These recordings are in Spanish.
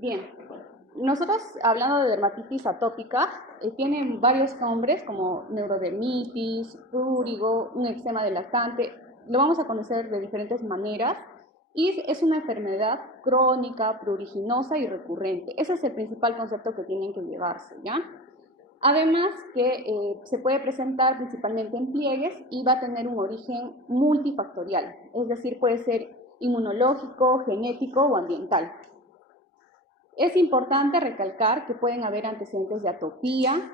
Bien, nosotros hablando de dermatitis atópica, tienen varios nombres como neurodermitis, prurigo, un eczema de lactante. Lo vamos a conocer de diferentes maneras y es una enfermedad crónica, pruriginosa y recurrente. Ese es el principal concepto que tienen que llevarse, ¿ya? Además que se puede presentar principalmente en pliegues y va a tener un origen multifactorial, es decir, puede ser inmunológico, genético o ambiental. Es importante recalcar que pueden haber antecedentes de atopía,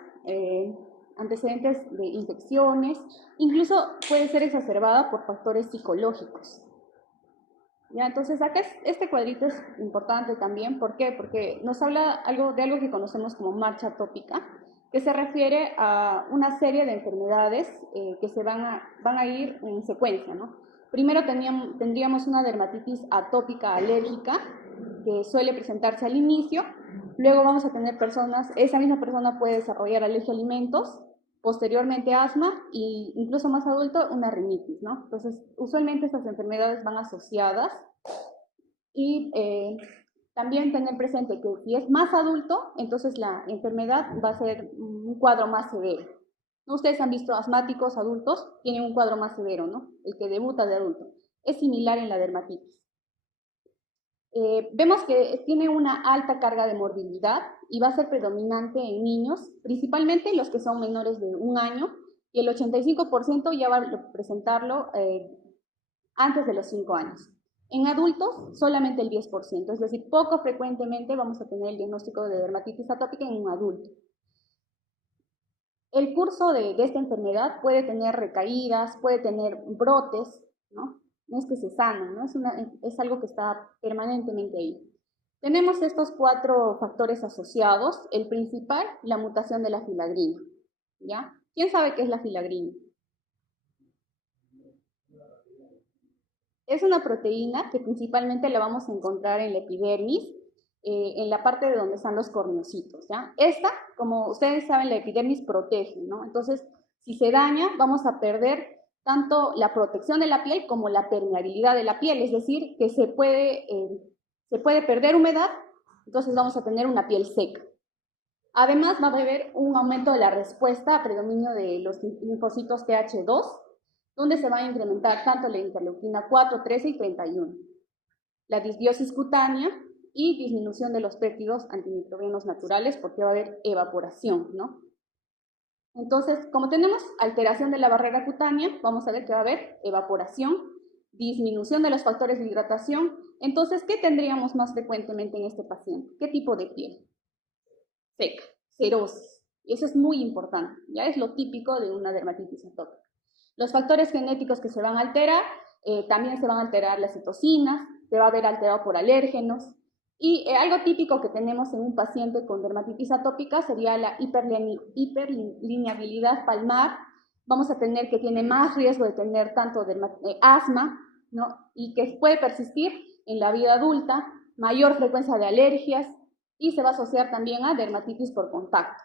antecedentes de infecciones, incluso puede ser exacerbada por factores psicológicos. ¿Ya? Entonces, acá este cuadrito es importante también. ¿Por qué? Porque nos habla de algo que conocemos como marcha atópica, que se refiere a una serie de enfermedades que van a ir en secuencia, ¿no? Primero tendríamos una dermatitis atópica alérgica, que suele presentarse al inicio. Luego vamos a tener esa misma persona puede desarrollar alergia a alimentos, posteriormente asma e incluso más adulto una rinitis, ¿no? Entonces, usualmente estas enfermedades van asociadas y también tener presente que si es más adulto, entonces la enfermedad va a ser un cuadro más severo. ¿No? Ustedes han visto asmáticos adultos, tienen un cuadro más severo, ¿no? El que debuta de adulto. Es similar en la dermatitis. Vemos que tiene una alta carga de morbilidad y va a ser predominante en niños, principalmente los que son menores de un año, y el 85% ya va a presentarlo antes de los 5 años. En adultos, solamente el 10%, es decir, poco frecuentemente vamos a tener el diagnóstico de dermatitis atópica en un adulto. El curso de esta enfermedad puede tener recaídas, puede tener brotes, ¿no? No es que se sana, ¿no? Es algo que está permanentemente ahí. Tenemos estos 4 factores asociados. El principal, la mutación de la filagrina, ¿ya? ¿Quién sabe qué es la filagrina? Es una proteína que principalmente la vamos a encontrar en la epidermis, en la parte de donde están los corneocitos, ¿ya? Esta, como ustedes saben, la epidermis protege, ¿no? Entonces, si se daña, vamos a perder tanto la protección de la piel como la permeabilidad de la piel, es decir, que se puede perder humedad, entonces vamos a tener una piel seca. Además, va a haber un aumento de la respuesta a predominio de los linfocitos TH2, donde se va a incrementar tanto la interleuquina 4, 13 y 31. La disbiosis cutánea y disminución de los péptidos antimicrobianos naturales, porque va a haber evaporación, ¿no? Entonces, como tenemos alteración de la barrera cutánea, vamos a ver que va a haber evaporación, disminución de los factores de hidratación. Entonces, ¿qué tendríamos más frecuentemente en este paciente? ¿Qué tipo de piel? Seca, serosis. Y eso es muy importante, ya es lo típico de una dermatitis atópica. Los factores genéticos que se van a alterar, también se van a alterar las citocinas, se va a ver alterado por alérgenos. Y algo típico que tenemos en un paciente con dermatitis atópica sería la hiperlineabilidad palmar. Vamos a tener que tiene más riesgo de tener tanto asma, ¿no? Y que puede persistir en la vida adulta, mayor frecuencia de alergias y se va a asociar también a dermatitis por contacto.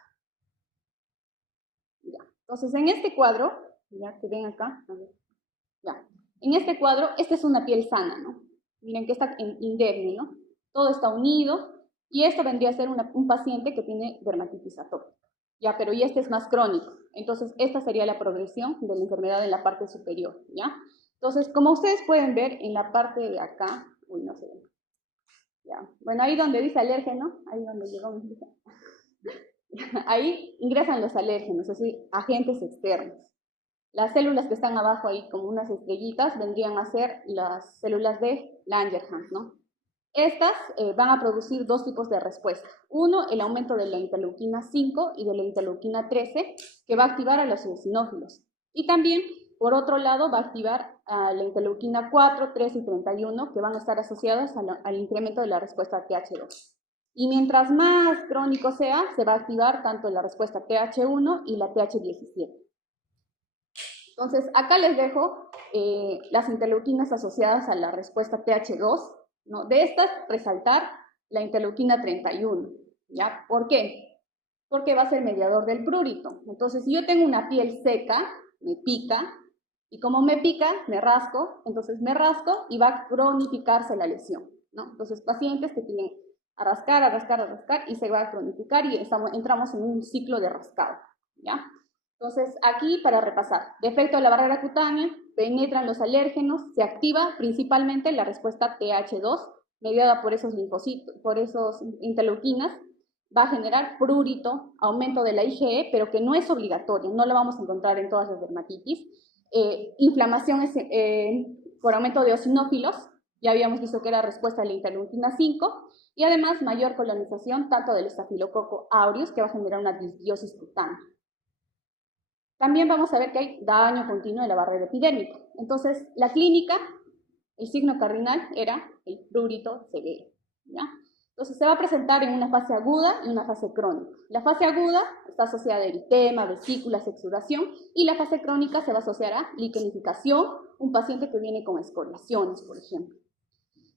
Ya. Entonces, en este cuadro, ya que ven acá, a ver, ya. En este cuadro, esta es una piel sana, ¿no? Miren que está indemne, ¿no? Todo está unido y esto vendría a ser un paciente que tiene dermatitis atópica. Ya, pero y este es más crónico. Entonces, esta sería la progresión de la enfermedad en la parte superior, ¿ya? Entonces, como ustedes pueden ver en la parte de acá, uy, no sé, ya. Bueno, ahí donde dice alérgeno, ahí donde llegó mi hija. Ahí ingresan los alérgenos, es decir, agentes externos. Las células que están abajo ahí como unas estrellitas vendrían a ser las células de Langerhans, ¿no? Estas van a producir 2 tipos de respuesta. Uno, el aumento de la interleuquina 5 y de la interleuquina 13, que va a activar a los eosinófilos. Y también, por otro lado, va a activar a la interleuquina 4, 13 y 31, que van a estar asociadas al incremento de la respuesta TH2. Y mientras más crónico sea, se va a activar tanto la respuesta TH1 y la TH17. Entonces, acá les dejo las interleuquinas asociadas a la respuesta TH2, ¿no? De estas, resaltar la interleuquina 31, ¿ya? ¿Por qué? Porque va a ser mediador del prurito. Entonces, si yo tengo una piel seca, me pica, y como me pica, me rasco, entonces me rasco y va a cronificarse la lesión, ¿no? Entonces, pacientes que tienen a rascar, a rascar, a rascar, y se va a cronificar y entramos en un ciclo de rascado, ¿ya? Entonces, aquí para repasar, defecto de la barrera cutánea, penetran los alérgenos, se activa principalmente la respuesta TH2, mediada por esos linfocitos, por esos interleuquinas, va a generar prurito, aumento de la IgE, pero que no es obligatorio, no lo vamos a encontrar en todas las dermatitis. Inflamación por aumento de eosinófilos, ya habíamos visto que era respuesta de la interleuquina 5, y además mayor colonización tanto del estafilococo aureus, que va a generar una disbiosis cutánea. También vamos a ver que hay daño continuo de la barrera epidérmica. Entonces, la clínica, el signo cardinal era el prurito severo, ¿ya? Entonces, se va a presentar en una fase aguda y una fase crónica. La fase aguda está asociada a eritema, vesículas, exudación, y la fase crónica se va a asociar a liquenificación, un paciente que viene con escoriaciones, por ejemplo.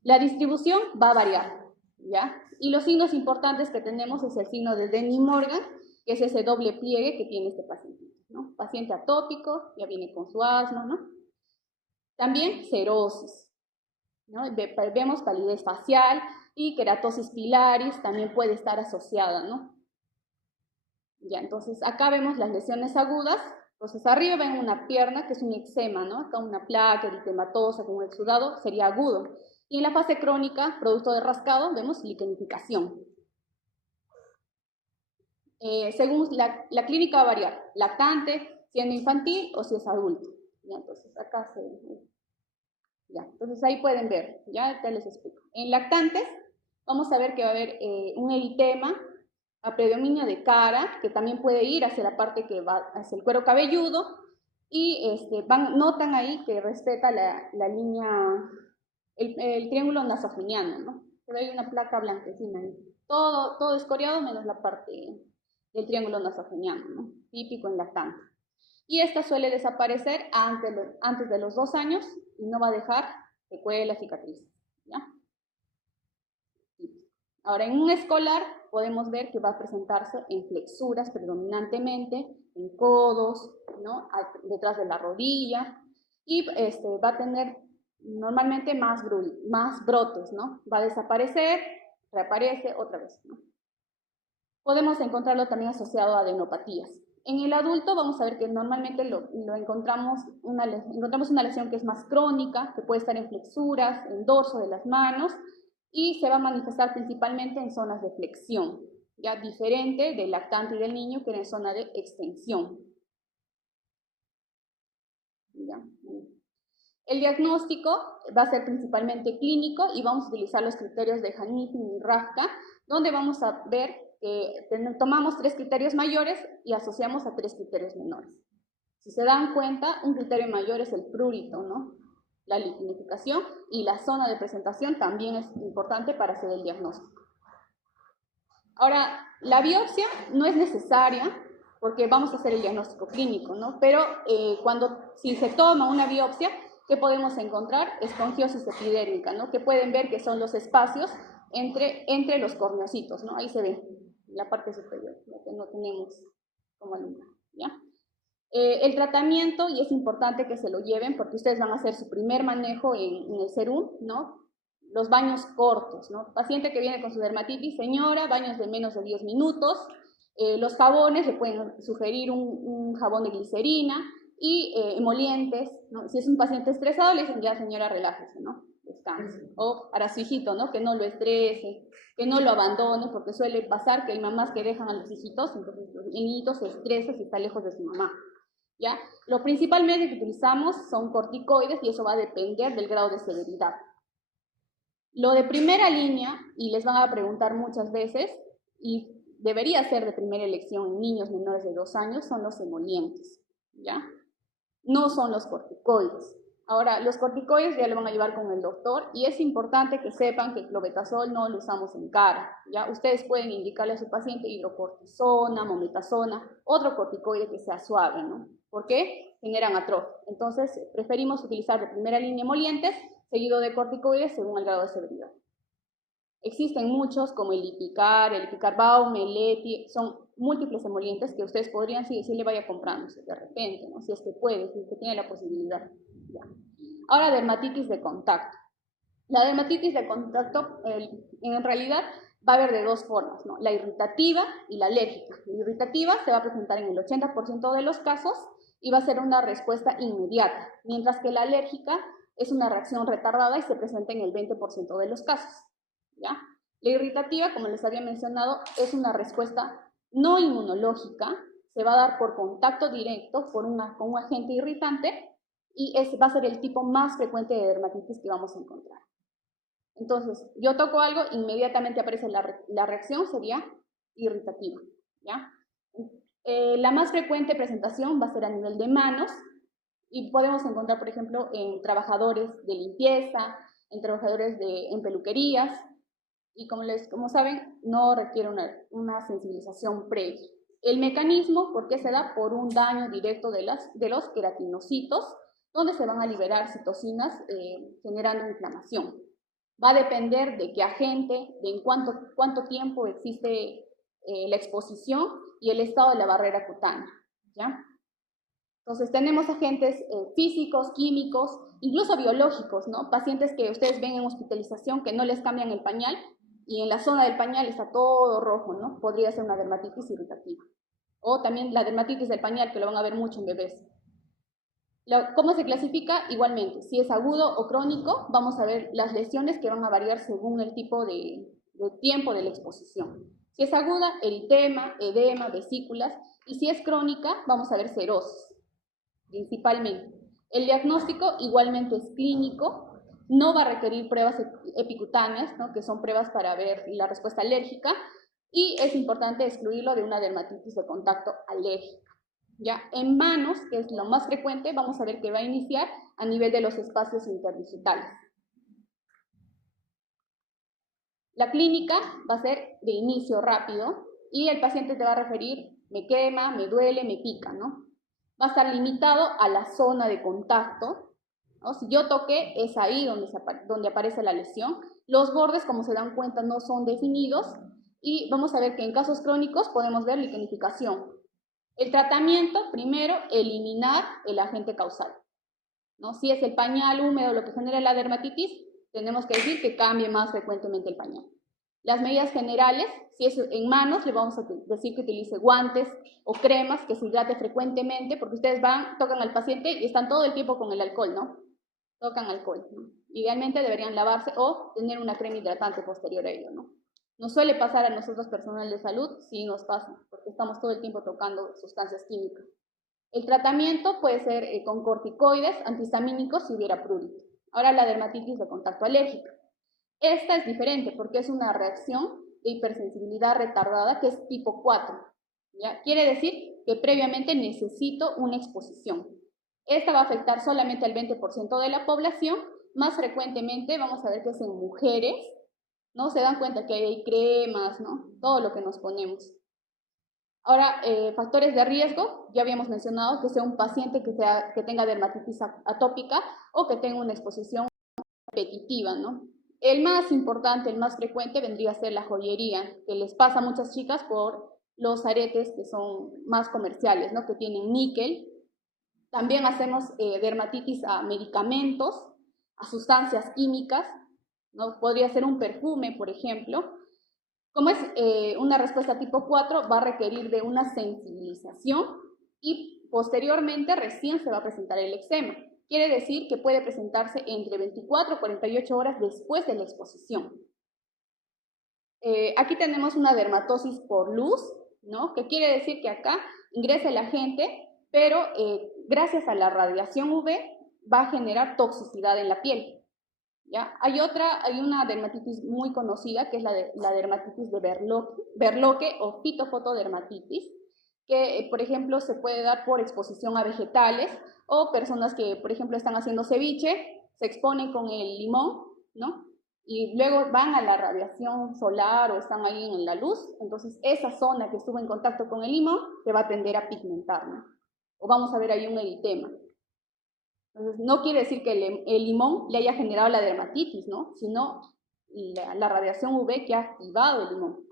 La distribución va a variar, ¿ya? Y los signos importantes que tenemos es el signo de Denny-Morgan, que es ese doble pliegue que tiene este paciente, ¿no? Paciente atópico, ya viene con su asma, ¿no? También cerosis, ¿no? Vemos palidez facial y queratosis pilaris también puede estar asociada, ¿no? Ya, entonces acá vemos las lesiones agudas. Entonces arriba ven una pierna que es un eczema, ¿no? Acá una placa eritematosa con un exudado sería agudo. Y en la fase crónica, producto de rascado, vemos liquenificación. Según la clínica va a variar, lactante, siendo infantil o si es adulto. ¿Ya? Entonces acá se... Ya, entonces ahí pueden ver, ya te les explico. En lactantes vamos a ver que va a haber un eritema a predominio de cara, que también puede ir hacia la parte que va hacia el cuero cabelludo, y notan ahí que respeta la línea, el triángulo nasogeniano, ¿no? Pero hay una placa blanquecina ahí. Todo escoriado menos la parte del triángulo nasogeniano, ¿no? Típico en lactante. Y esta suele desaparecer antes de los 2 años y no va a dejar secuelas, cicatrices, ¿ya? Ahora, en un escolar podemos ver que va a presentarse en flexuras predominantemente, en codos, ¿no? Detrás de la rodilla, y va a tener normalmente más brotes, ¿no? Va a desaparecer, reaparece otra vez, ¿no? Podemos encontrarlo también asociado a adenopatías. En el adulto vamos a ver que normalmente encontramos una lesión que es más crónica, que puede estar en flexuras, en dorso de las manos, y se va a manifestar principalmente en zonas de flexión, ya diferente del lactante y del niño que era en zona de extensión. ¿Ya? El diagnóstico va a ser principalmente clínico y vamos a utilizar los criterios de Hanifin y Rafka, donde vamos a ver que tomamos 3 criterios mayores y asociamos a 3 criterios menores. Si se dan cuenta, un criterio mayor es el prurito, ¿no? La liquenificación, y la zona de presentación también es importante para hacer el diagnóstico. Ahora, la biopsia no es necesaria porque vamos a hacer el diagnóstico clínico, ¿no? Pero si se toma una biopsia, ¿qué podemos encontrar? Escongiosis epidérmica, ¿no? Que pueden ver que son los espacios entre los corneocitos, ¿no? Ahí se ve la parte superior, lo que no tenemos como alumna, ¿ya? El tratamiento, y es importante que se lo lleven porque ustedes van a hacer su primer manejo en el SERUM, ¿no? Los baños cortos, ¿no? Paciente que viene con su dermatitis, señora, baños de menos de 10 minutos. Los jabones, le pueden sugerir un jabón de glicerina y emolientes, ¿no? Si es un paciente estresado, le dicen, ya señora, relájese, ¿no? Descanse. O para su hijito, ¿no? Que no lo estrese, que no lo abandone, porque suele pasar que hay mamás que dejan a los hijitos, entonces el niñito se estresa si está lejos de su mamá. ¿Ya? Lo principalmente que utilizamos son corticoides y eso va a depender del grado de severidad. Lo de primera línea, y les van a preguntar muchas veces, y debería ser de primera elección en niños menores de 2 años, son los emolientes, ¿ya? No son los corticoides. Ahora, los corticoides ya lo van a llevar con el doctor y es importante que sepan que el clobetasol no lo usamos en cara, ¿ya? Ustedes pueden indicarle a su paciente hidrocortisona, mometasona, otro corticoide que sea suave, ¿no? ¿Por qué? Generan atrofia. Entonces, preferimos utilizar de primera línea emolientes seguido de corticoides según el grado de severidad. Existen muchos como el Ipicar-Baum, el Leti, son múltiples emolientes que ustedes podrían decirle vaya comprándose de repente, ¿no? Si es que puede, si es que tiene la posibilidad. Ya. Ahora, dermatitis de contacto. La dermatitis de contacto, en realidad, va a haber de dos formas, ¿no? La irritativa y la alérgica. La irritativa se va a presentar en el 80% de los casos y va a ser una respuesta inmediata, mientras que la alérgica es una reacción retardada y se presenta en el 20% de los casos, ¿ya? La irritativa, como les había mencionado, es una respuesta no inmunológica, se va a dar por contacto directo con un agente irritante y va a ser el tipo más frecuente de dermatitis que vamos a encontrar. Entonces, yo toco algo, inmediatamente aparece la reacción, sería irritativa, ¿ya? La más frecuente presentación va a ser a nivel de manos y podemos encontrar, por ejemplo, en trabajadores de limpieza, en trabajadores en peluquerías y como saben, no requiere una sensibilización previa. El mecanismo, ¿por qué se da? Por un daño directo de los queratinocitos, donde se van a liberar citocinas generando inflamación. Va a depender de qué agente, de en cuánto tiempo existe la exposición y el estado de la barrera cutánea, ¿ya? Entonces tenemos agentes físicos, químicos, incluso biológicos, ¿no? Pacientes que ustedes ven en hospitalización que no les cambian el pañal y en la zona del pañal está todo rojo, ¿no? Podría ser una dermatitis irritativa. O también la dermatitis del pañal, que lo van a ver mucho en bebés. ¿Cómo se clasifica? Igualmente, si es agudo o crónico, vamos a ver las lesiones que van a variar según el tipo de tiempo de la exposición. Si es aguda, eritema, edema, vesículas, y si es crónica, vamos a ver cerosis, principalmente. El diagnóstico igualmente es clínico, no va a requerir pruebas epicutáneas, ¿no? Que son pruebas para ver la respuesta alérgica, y es importante excluirlo de una dermatitis de contacto alérgica. ¿Ya? En manos, que es lo más frecuente, vamos a ver que va a iniciar a nivel de los espacios interdigitales. La clínica va a ser de inicio rápido y el paciente te va a referir, me quema, me duele, me pica, ¿no? Va a estar limitado a la zona de contacto, ¿no? Si yo toqué, es ahí donde aparece la lesión. Los bordes, como se dan cuenta, no son definidos y vamos a ver que en casos crónicos podemos ver liquenificación. El tratamiento, primero, eliminar el agente causal, ¿no? Si es el pañal húmedo lo que genera la dermatitis, tenemos que decir que cambie más frecuentemente el pañal. Las medidas generales, si es en manos, le vamos a decir que utilice guantes o cremas, que se hidrate frecuentemente, porque ustedes tocan al paciente y están todo el tiempo con el alcohol, ¿no? Tocan alcohol, ¿no? Idealmente deberían lavarse o tener una crema hidratante posterior a ello, ¿no? Nos suele pasar a nosotros personal de salud, sí nos pasa, porque estamos todo el tiempo tocando sustancias químicas. El tratamiento puede ser con corticoides, antihistamínicos si hubiera prurito. Ahora la dermatitis de contacto alérgica. Esta es diferente porque es una reacción de hipersensibilidad retardada que es tipo 4. ¿Ya? Quiere decir que previamente necesito una exposición. Esta va a afectar solamente al 20% de la población, más frecuentemente vamos a ver que es en mujeres, ¿no? Se dan cuenta que hay cremas, ¿no? Todo lo que nos ponemos. Ahora, factores de riesgo, ya habíamos mencionado que sea un paciente que tenga dermatitis atópica o que tenga una exposición repetitiva, ¿no? El más importante, el más frecuente vendría a ser la joyería, que les pasa a muchas chicas por los aretes que son más comerciales, ¿no? Que tienen níquel. También hacemos dermatitis a medicamentos, a sustancias químicas, ¿no? Podría ser un perfume, por ejemplo. Como es una respuesta tipo 4, va a requerir de una sensibilización y posteriormente recién se va a presentar el eczema. Quiere decir que puede presentarse entre 24 y 48 horas después de la exposición. Aquí tenemos una dermatosis por luz, ¿no? Que quiere decir que acá ingresa el agente, pero gracias a la radiación UV va a generar toxicidad en la piel. ¿Ya? Hay una dermatitis muy conocida que es la dermatitis de Berloque o fitofotodermatitis, que por ejemplo se puede dar por exposición a vegetales o personas que por ejemplo están haciendo ceviche, se exponen con el limón, ¿no? Y luego van a la radiación solar o están ahí en la luz, entonces esa zona que estuvo en contacto con el limón se va a tender a pigmentar, ¿no? O vamos a ver ahí un eritema. Entonces, no quiere decir que el limón le haya generado la dermatitis, ¿no? Sino la radiación UV que ha activado el limón.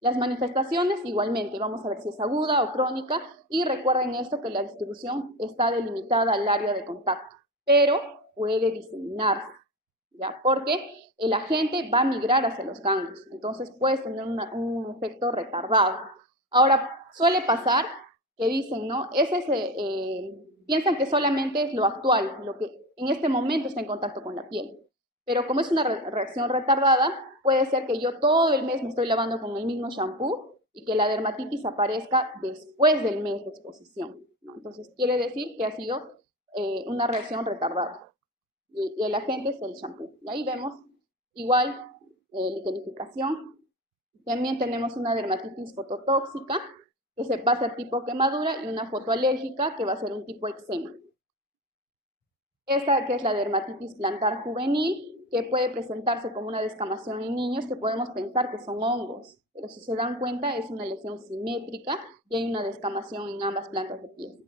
Las manifestaciones, igualmente, vamos a ver si es aguda o crónica, y recuerden esto que la distribución está delimitada al área de contacto, pero puede diseminarse, ¿ya? Porque el agente va a migrar hacia los ganglios, entonces puedes tener un efecto retardado. Ahora, suele pasar que dicen, ¿no? Piensan que solamente es lo actual, lo que en este momento está en contacto con la piel. Pero como es una reacción retardada, puede ser que yo todo el mes me estoy lavando con el mismo shampoo y que la dermatitis aparezca después del mes de exposición, ¿no? Entonces, quiere decir que ha sido una reacción retardada. Y el agente es el shampoo. Y ahí vemos igual liquenificación. También tenemos una dermatitis fototóxica, que va a ser tipo quemadura, y una fotoalérgica, que va a ser un tipo eczema. Esta que es la dermatitis plantar juvenil, que puede presentarse como una descamación en niños, que podemos pensar que son hongos, pero si se dan cuenta es una lesión simétrica y hay una descamación en ambas plantas de pies.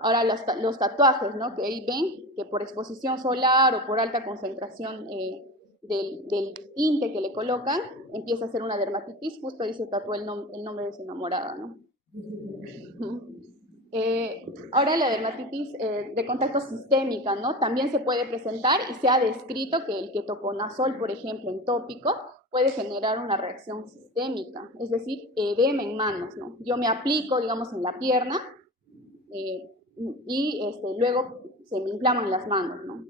Ahora los tatuajes, ¿no? Que ahí ven que por exposición solar o por alta concentración del tinte que le colocan, empieza a ser una dermatitis, justo ahí se tatuó el nombre de su enamorada, ¿no? Ahora la dermatitis de contacto sistémica, ¿no? También se puede presentar y se ha descrito que el ketoconazol, por ejemplo, en tópico, puede generar una reacción sistémica, es decir, edema en manos, ¿no? Yo me aplico, digamos, en la pierna y luego se me inflaman las manos, ¿no?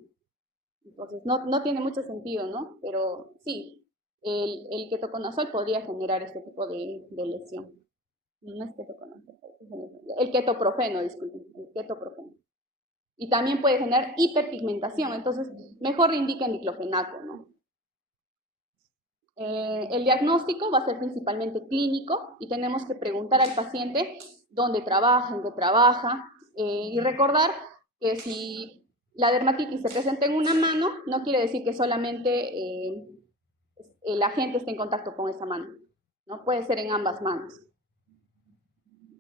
Entonces, no tiene mucho sentido, ¿no? Pero sí, el ketoconazol podría generar este tipo de lesión. No es ketoconazol, el ketoprofeno, disculpen, el ketoprofeno. Y también puede generar hiperpigmentación, entonces mejor indica diclofenaco, ¿no? El diagnóstico va a ser principalmente clínico y tenemos que preguntar al paciente dónde trabaja, en qué trabaja, y recordar que si la dermatitis se presenta en una mano, no quiere decir que solamente el agente esté en contacto con esa mano, ¿no? Puede ser en ambas manos.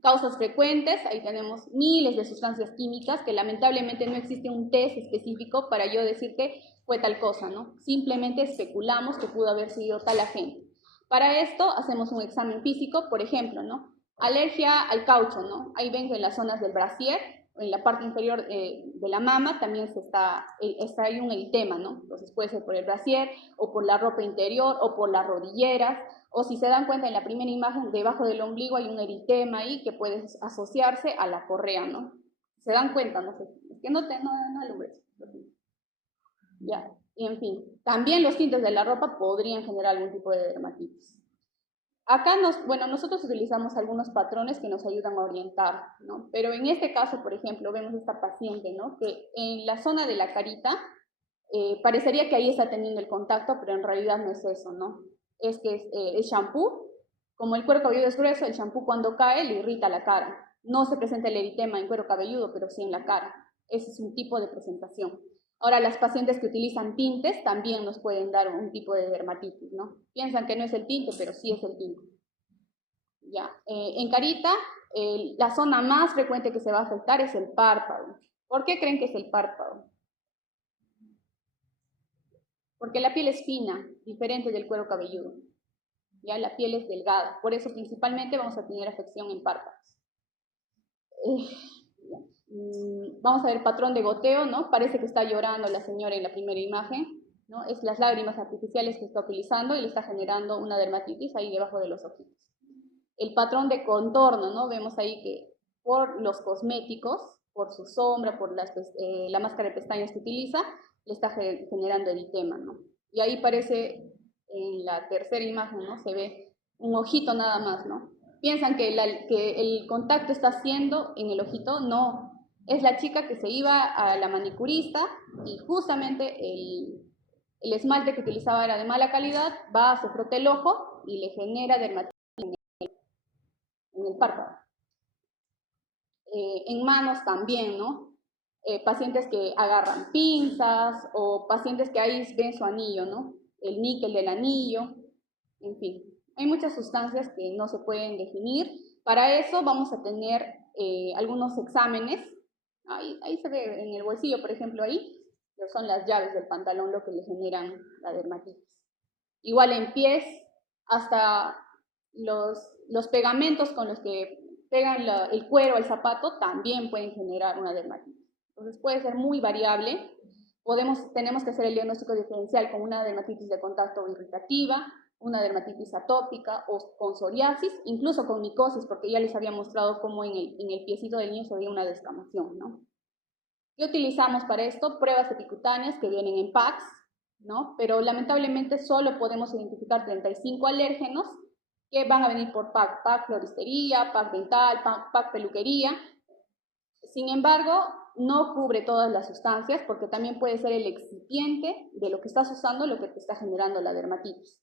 Causas frecuentes, ahí tenemos miles de sustancias químicas que lamentablemente no existe un test específico para yo decir que fue tal cosa, ¿no? Simplemente especulamos que pudo haber sido tal agente. Para esto hacemos un examen físico, por ejemplo, ¿no? Alergia al caucho, ¿no? Ahí ven que en las zonas del brasier, en la parte inferior de la mama, también está ahí un eritema, ¿no? Entonces puede ser por el brasier, o por la ropa interior, o por las rodilleras, o si se dan cuenta en la primera imagen, debajo del ombligo hay un eritema ahí que puede asociarse a la correa, ¿no? ¿Se dan cuenta? No sé, es que no alumbres. Ya, y en fin, también los tintes de la ropa podrían generar algún tipo de dermatitis. Acá nosotros utilizamos algunos patrones que nos ayudan a orientar, ¿no? Pero en este caso, por ejemplo, vemos esta paciente, ¿no? Que en la zona de la carita parecería que ahí está teniendo el contacto, pero en realidad no es eso, ¿no? Es que es shampoo, como el cuero cabelludo es grueso, el shampoo cuando cae le irrita la cara. No se presenta el eritema en cuero cabelludo, pero sí en la cara. Ese es un tipo de presentación. Ahora, las pacientes que utilizan tintes también nos pueden dar un tipo de dermatitis, ¿no? Piensan que no es el tinte, pero sí es el tinte. Ya. En carita, la zona más frecuente que se va a afectar es el párpado. ¿Por qué creen que es el párpado? Porque la piel es fina, diferente del cuero cabelludo. Ya la piel es delgada, por eso principalmente vamos a tener afección en párpados. Vamos a ver patrón de goteo, ¿no? Parece que está llorando la señora en la primera imagen, ¿no? Es las lágrimas artificiales que está utilizando y le está generando una dermatitis ahí debajo de los ojitos. El patrón de contorno, ¿no? Vemos ahí que por los cosméticos, por su sombra, por la máscara de pestañas que utiliza, le está generando eritema, ¿no? Y ahí parece, en la tercera imagen, ¿no? Se ve un ojito nada más, ¿no? Piensan que el contacto está haciendo en el ojito, no. Es la chica que se iba a la manicurista y justamente el esmalte que utilizaba era de mala calidad, va, se frota el ojo y le genera dermatitis en el párpado. En manos también, ¿no? Pacientes que agarran pinzas o pacientes que ahí ven su anillo, ¿no? El níquel del anillo, en fin. Hay muchas sustancias que no se pueden definir. Para eso vamos a tener algunos exámenes. Ahí se ve en el bolsillo, por ejemplo, ahí, que son las llaves del pantalón lo que le generan la dermatitis. Igual en pies, hasta los pegamentos con los que pegan el cuero al zapato también pueden generar una dermatitis. Entonces puede ser muy variable. Tenemos que hacer el diagnóstico diferencial con una dermatitis de contacto irritativa, una dermatitis atópica o con psoriasis, incluso con micosis, porque ya les había mostrado cómo en el piecito del niño se veía una descamación, ¿no? ¿Qué utilizamos para esto? Pruebas epicutáneas que vienen en packs, ¿no? Pero lamentablemente solo podemos identificar 35 alérgenos que van a venir por pack, pack floristería, pack dental, pack peluquería. Sin embargo, no cubre todas las sustancias porque también puede ser el excipiente de lo que estás usando lo que te está generando la dermatitis.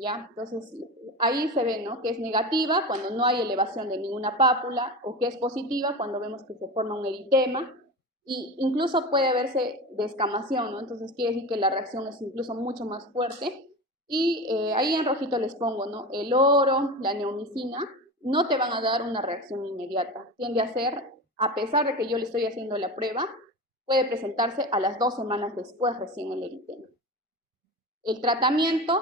¿Ya? Entonces, ahí se ve, ¿no?, que es negativa cuando no hay elevación de ninguna pápula, o que es positiva cuando vemos que se forma un eritema, e incluso puede verse descamación, ¿no? Entonces quiere decir que la reacción es incluso mucho más fuerte. Y ahí en rojito les pongo, ¿no?, el oro, la neomicina, no te van a dar una reacción inmediata. Tiende a ser, a pesar de que yo le estoy haciendo la prueba, puede presentarse a las 2 semanas después recién el eritema. El tratamiento,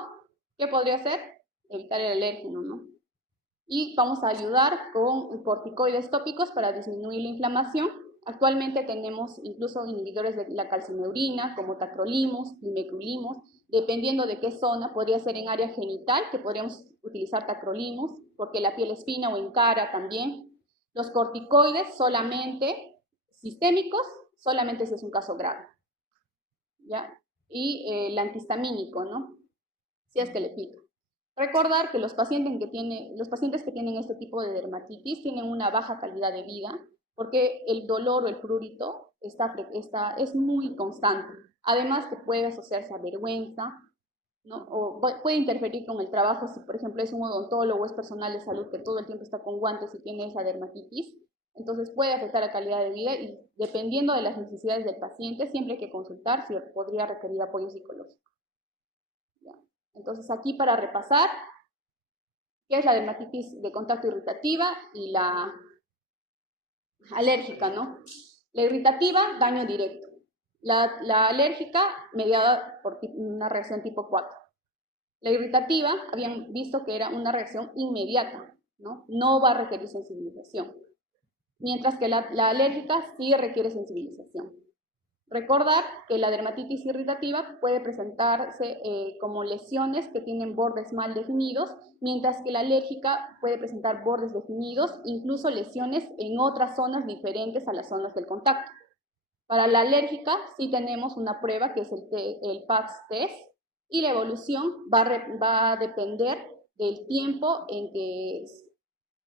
¿qué podría ser? Evitar el alérgeno, ¿no? Y vamos a ayudar con corticoides tópicos para disminuir la inflamación. Actualmente tenemos incluso inhibidores de la calcineurina, como tacrolimus, imecrulimus. Dependiendo de qué zona, podría ser en área genital, que podríamos utilizar tacrolimus, porque la piel es fina, o en cara también. Los corticoides solamente sistémicos, solamente si es un caso grave, ¿ya? Y el antihistamínico, ¿no?, si es que le pica. Recordar que los pacientes que tienen este tipo de dermatitis tienen una baja calidad de vida porque el dolor o el prurito es muy constante. Además que puede asociarse a vergüenza, ¿no?, o puede interferir con el trabajo si, por ejemplo, es un odontólogo o es personal de salud que todo el tiempo está con guantes y tiene esa dermatitis. Entonces puede afectar la calidad de vida y, dependiendo de las necesidades del paciente, siempre hay que consultar si podría requerir apoyo psicológico. ¿Ya? Entonces aquí, para repasar, ¿qué es la dermatitis de contacto irritativa y la alérgica, ¿no? La irritativa, daño directo. La alérgica, mediada por una reacción tipo 4. La irritativa, habían visto que era una reacción inmediata, ¿no? No va a requerir sensibilización. Mientras que la alérgica sí requiere sensibilización. Recordar que la dermatitis irritativa puede presentarse como lesiones que tienen bordes mal definidos, mientras que la alérgica puede presentar bordes definidos, incluso lesiones en otras zonas diferentes a las zonas del contacto. Para la alérgica sí tenemos una prueba que es el PAX test, y la evolución va a depender del tiempo en que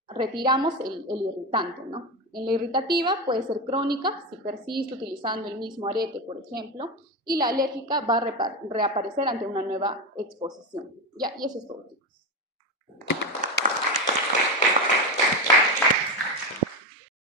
retiramos el irritante, ¿no? En la irritativa puede ser crónica, si persiste utilizando el mismo arete, por ejemplo, y la alérgica va a reaparecer ante una nueva exposición. Ya, y eso es todo, chicos.